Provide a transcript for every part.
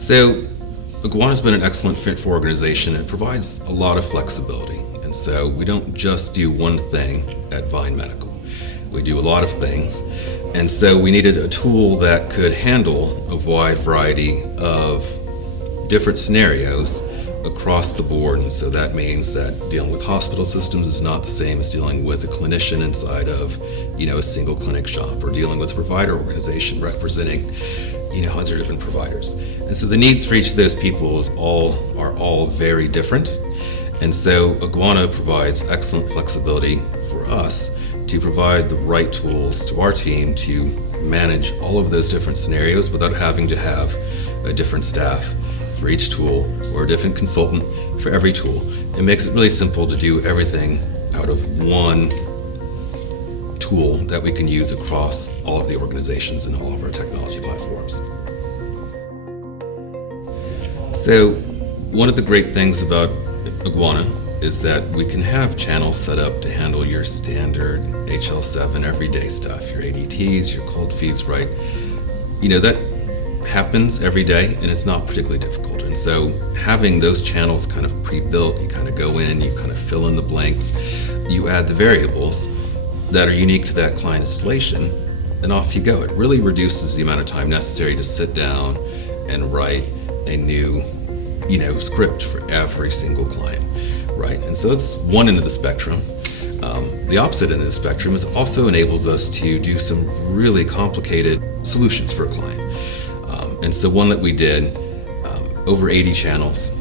So Iguana's been an excellent fit for organization. It provides a lot of flexibility. And so we don't just do one thing at Vyne Medical. We do a lot of things. And so we needed a tool that could handle a wide variety of different scenarios across the board. And so that means that dealing with hospital systems is not the same as dealing with a clinician inside of, a single clinic shop, or dealing with a provider organization representing, hundreds of different providers. And so the needs for each of those people are all very different. And so Iguana provides excellent flexibility for us to provide the right tools to our team to manage all of those different scenarios without having to have a different staff for each tool or a different consultant for every tool. It makes it really simple to do everything out of one tool that we can use across all of the organizations and all of our technology platforms. So one of the great things about Iguana is that we can have channels set up to handle your standard HL7 everyday stuff, your ADTs, your cold feeds, right? That happens every day and it's not particularly difficult. And so having those channels kind of pre-built, you kind of go in, you kind of fill in the blanks, you add the variables that are unique to that client installation, and off you go. It really reduces the amount of time necessary to sit down and write a new script for every single client, right? And so that's one end of the spectrum. The opposite end of the spectrum is also enables us to do some really complicated solutions for a client. And so one that we did, over 80 channels.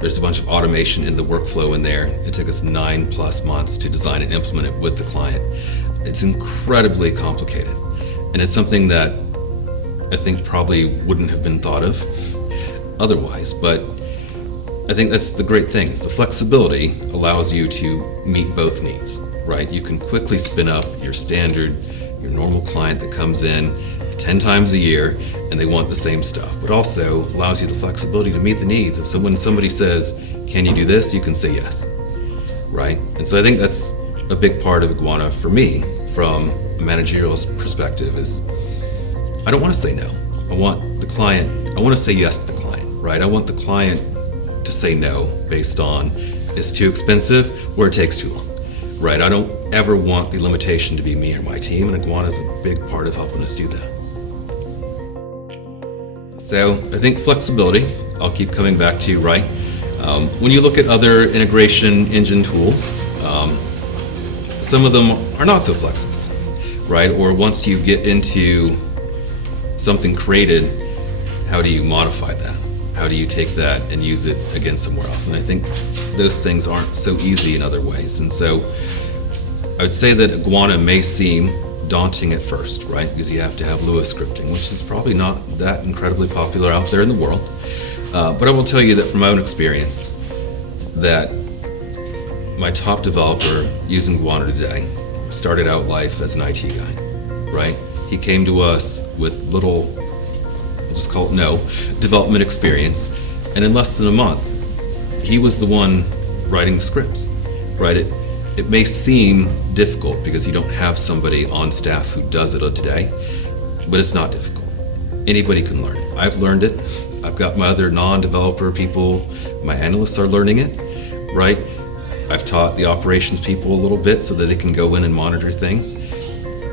There's a bunch of automation in the workflow in there. It took us 9+ months to design and implement it with the client. It's incredibly complicated. And it's something that I think probably wouldn't have been thought of otherwise, but I think that's the great thing, is the flexibility allows you to meet both needs, right? You can quickly spin up your normal client that comes in 10 times a year and they want the same stuff, but also allows you the flexibility to meet the needs. And so when somebody says, can you do this? You can say yes, right? And so I think that's a big part of Iguana for me from a managerial perspective is I don't want to say no. I want to say yes to the client, right? I want the client to say no based on it's too expensive or it takes too long, right? I don't ever want the limitation to be me or my team, and Iguana is a big part of helping us do that. So I think flexibility, I'll keep coming back to, right? When you look at other integration engine tools, some of them are not so flexible, right? Or once you get into something created, how do you modify that? How do you take that and use it again somewhere else? And I think those things aren't so easy in other ways. And so I would say that Iguana may seem daunting at first, right? Because you have to have Lua scripting, which is probably not that incredibly popular out there in the world. But I will tell you that from my own experience, that my top developer using Iguana today started out life as an IT guy, right? He came to us with little, we'll just call it no, development experience. And in less than a month, he was the one writing the scripts, right? It may seem difficult because you don't have somebody on staff who does it today, but it's not difficult. Anybody can learn it. I've learned it. I've got my other non-developer people, my analysts are learning it, right? I've taught the operations people a little bit so that they can go in and monitor things.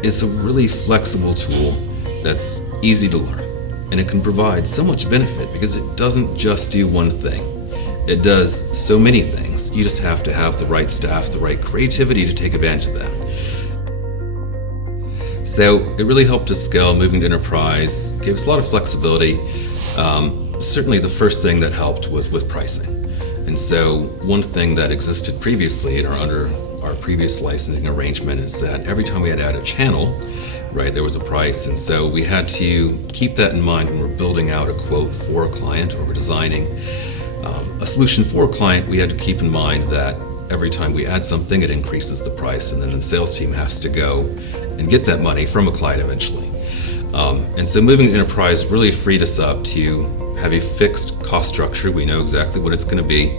It's a really flexible tool that's easy to learn, and it can provide so much benefit because it doesn't just do one thing. It does so many things. You just have to have the right staff, the right creativity to take advantage of that. So it really helped us scale, moving to enterprise, gave us a lot of flexibility. Certainly the first thing that helped was with pricing. And so one thing that existed previously under our previous licensing arrangement is that every time we had to add a channel, right, there was a price. And so we had to keep that in mind when we're building out a quote for a client or we're designing a solution for a client. We had to keep in mind that every time we add something, it increases the price, and then the sales team has to go and get that money from a client eventually. And so moving to enterprise really freed us up to have a fixed cost structure. We know exactly what it's going to be.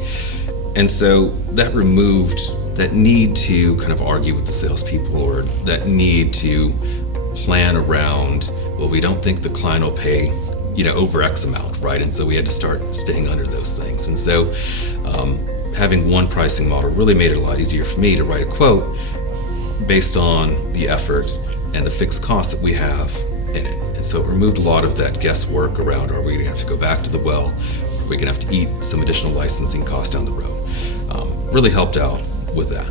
And so that removed that need to kind of argue with the salespeople, or that need to plan around, well, we don't think the client will pay over X amount, right? And so we had to start staying under those things. And so having one pricing model really made it a lot easier for me to write a quote based on the effort and the fixed costs that we have in it. And so it removed a lot of that guesswork around, are we going to have to go back to the well? Are we going to have to eat some additional licensing costs down the road? Really helped out with that.